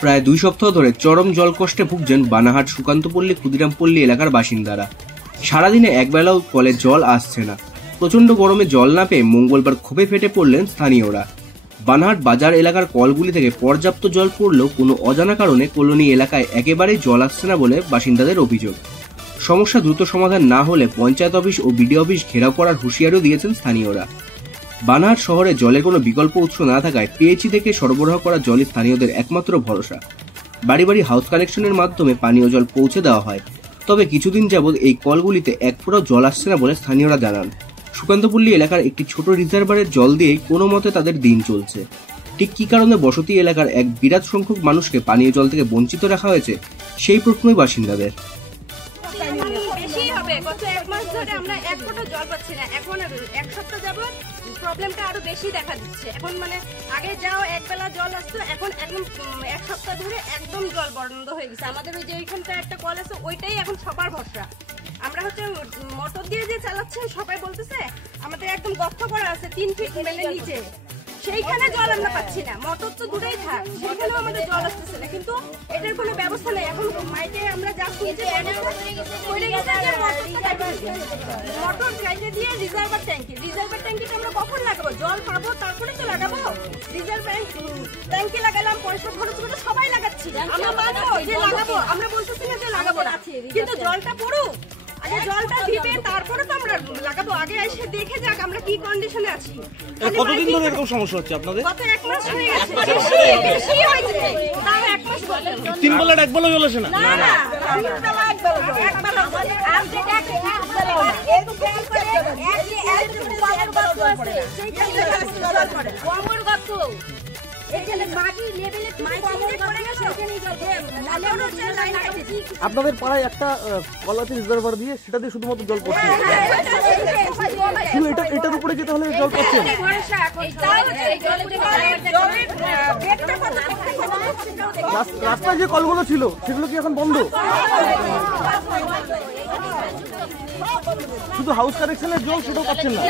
প্রায় 2 সপ্তাহ ধরে চরম জলকষ্টে ভুগছেন বানাহাট সুকান্তপল্লী ক্ষুদিরামপল্লী এলাকার বাসিন্দারা। সারাদিনে একবেলাও কলে জল আসছে না। প্রচন্ড গরমে জল না পেয়ে মঙ্গলবার ক্ষোভে ফেটে পড়লেন স্থানীয়রা। বানাহাট বাজার এলাকার কলগুলি থেকে পর্যাপ্ত জল পড়লেও কোনো অজানা কারণে কলোনি এলাকায় একেবারেই জল আসছে না বলে বাসিন্দাদের অভিযোগ। সমস্যা দ্রুত সমাধান না হলে পঞ্চায়েত অফিস ও বিডিও অফিস ঘেরাও করার হুঁশিয়ারিও দিয়েছেন স্থানীয়রা। বানাহাট শহরে জলের কোনো বিকল্প উৎস না থাকায় পিএইচই থেকে সরবরাহ করা জলই স্থানীয়দের একমাত্র ভরসা। বাড়ি বাড়ি হাউস কানেকশনের মাধ্যমে পানীয় জল পৌঁছে দেওয়া হয়, তবে কিছুদিন যাবৎ এই কলগুলিতে এক ফোঁটাও জল আসছে না বলে স্থানীয়রা জানান। সুকান্তপল্লী এলাকার একটি ছোট রিজার্ভারের জল দিয়েই কোনো মতে তাদের দিন চলছে। ঠিক কী কারণে বসতি এলাকার এক বিরাট সংখ্যক মানুষকে পানীয় জল থেকে বঞ্চিত রাখা হয়েছে সেই প্রশ্নই বাসিন্দাদের। গত 1 মাস ধরে আমরা এক ফোঁটা জল পাচ্ছি না। এখন 1 সপ্তাহ যাবত প্রবলেমটা আরো বেশি দেখা দিচ্ছে। এখন মানে আগে যাও একবেলা জল আসতো, এখন 1 সপ্তাহ ধরে একদম জল বন্ধ হয়ে গেছে। আমাদের ওই যে ওইখানটা একটা কল আছে, ওইটাই এখন সবার ভরসা। আমরা হচ্ছে মোটর দিয়ে যে চালাচ্ছে, সবাই বলতেছে আমাদের একদম গর্ত করা আছে 3 ফিট মেলে নিচে, সেইখানে জল আমরা পাচ্ছি না। মোটর তো দূরেই থাক, সেখানেও আমাদের জল আসতেছে না, কিন্তু এটার কোনো ব্যবস্থা নেই। এখন মাইকে আমরা যা শুনছি মোটর কেটে দিয়ে রিজার্ভার ট্যাঙ্কিটা আমরা কখন লাগাবো? জল পাবো তারপরে তো লাগাবো। রিজার্ভার ট্যাঙ্কি লাগালাম, পয়সা খরচ করে সবাই লাগাচ্ছি, আমরা মানবো যে লাগাবো, আমরা বলতেছি না যে লাগাবো না, কিন্তু জলটা পড়ুক, আগে জলটা দিবে তারপরে তো আমরা লাগাবো। আগে এসে দেখে যাক আমরা কি কন্ডিশনে আছি। কতদিন ধরে এরকম সমস্যা হচ্ছে আপনাদের? গত 1 মাস হয়ে গেছে, বেশি হয়েছে, তাও 1 মাস বলে 3 বেলা এক বেলা জল আসে না। না না 3 বেলা এক বেলা আর যেটা একবেলা এই তো ফেল করে এক গর্ত আছে, সেইখানে জল পড়ে কমর গর্ত, এখানে মাটি লেভেলে কমর পড়ে গেছে, ওখানেই জল পড়ে। লাইন কাটে। আপনাদের পাড়ায় একটা কল আছে রিজার্ভার দিয়ে, সেটা দিয়ে শুধুমাত্র জল পড়ছে। এটার উপরে কি তাহলে জল পড়ছে? রাস্তায় যে কলগুলো ছিল সেগুলো কি এখন বন্ধ? শুধু হাউস কানেকশনের জল সেটাও পাচ্ছেন না?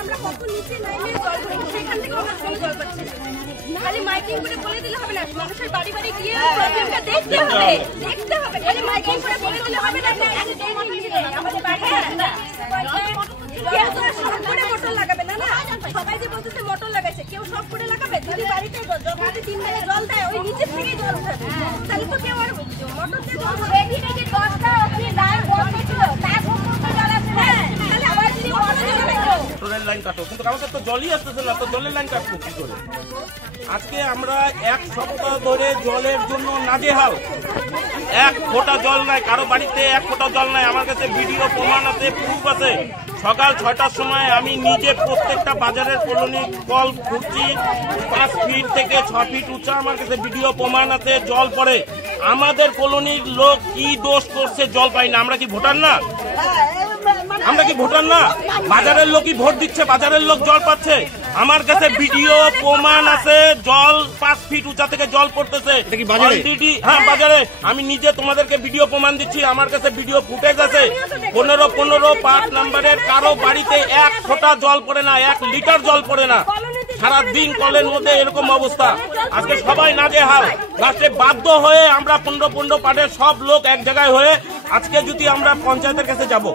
আমরা কত নিচে নাইলে জল পড়ে, সেখান থেকে আমরা জল পাচ্ছি না। খালি মাইকিং করে বলে দিলে হবে না, মানুষের বাড়ি বাড়ি গিয়ে প্রবলেমটা দেখতে হবে। খালি মাইকিং করে বলে দিলে হবে না, আমাদের বাড়ি না কেউ তো সব করে মোটর লাগাবে না। না সবাই যে বলতেছে মোটর লাগাইছে, কেউ সব করে লাগাবে? যদি বাড়িতে যখন 3 বেলা জল দেয় ওই নিচের থেকেই জল উঠে, তাহলে তো কেউ আর মোটর দিয়ে জল রেডি রেডি 10টা অবধি লাইন বন্ধ ছিল, তার সম্পর্কে জল আসছে না, তাহলে আবার যদি মোটর জলের লাইন কাটো, কিন্তু আমাদের তো জলই আসতেছে না, তো জলের লাইন কাটবো কি করে? আজকে আমরা 1 সপ্তাহ ধরে জলের জন্য নাজেহাল। 1 ফোঁটা জল নাই কারো বাড়িতে, 1 ফোঁটা জল নাই। আমার কাছে ভিডিও প্রমাণ আছে, প্রুফ আছে। সকাল 6টার সময় আমি নিজে প্রত্যেকটা বাজারের কলোনি কল খুঁজছি, 5 ফিট থেকে 6 ফিট উঁচা, আমার কাছে ভিডিও প্রমাণ আছে, জল পড়ে। আমাদের কলোনির লোক কি দোষ করছে জল পাই না? আমরা কি ভোটার না? আমরা কি ভোটার না? বাজারের লোকই ভোট দিচ্ছে, বাজারের লোক জল পাচ্ছে। আমার কাছে ভিডিও প্রমাণ আছে, জল 5 ফিট উঁচা থেকে জল পড়তেছে। হ্যাঁ বাজারে, আমি নিজে তোমাদেরকে ভিডিও প্রমাণ দিচ্ছি। আমার কাছে ভিডিও ফুটেজ আছে। 15 5 নম্বরের কারো বাড়িতে 1 ফোঁটা জল পড়ে না, 1 লিটার জল পড়ে না। সারাদিন কলের মধ্যে এরকম অবস্থা। আজকে সবাই নাজেহাল। লাস্টে বাধ্য হয়ে আমরা 15 পাড়ের সব লোক এক জায়গায় হয়ে আজকে যদি আমরা পঞ্চায়েতের কাছে যাব,